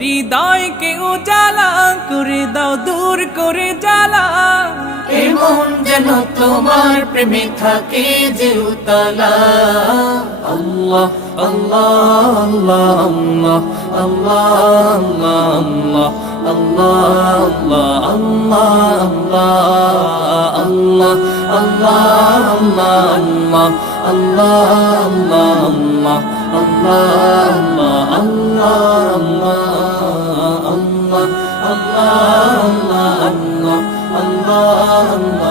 হৃদয়কে উজালা করে দাও, দূর করে জ্বালা। এমন যেন তোমার প্রেমে থাকে যে উতলা। আল্লাহ আল্লাহ আল্লাহ আল্লাহ আল্লাহ আল্লাহ আল্লাহ আল্লাহ আল্লাহ আল্লাহ আল্লাহ আল্লাহ আল্লাহ আল্লাহ আল্লাহ আল্লাহ আল্লাহ আল্লাহ আল্লাহ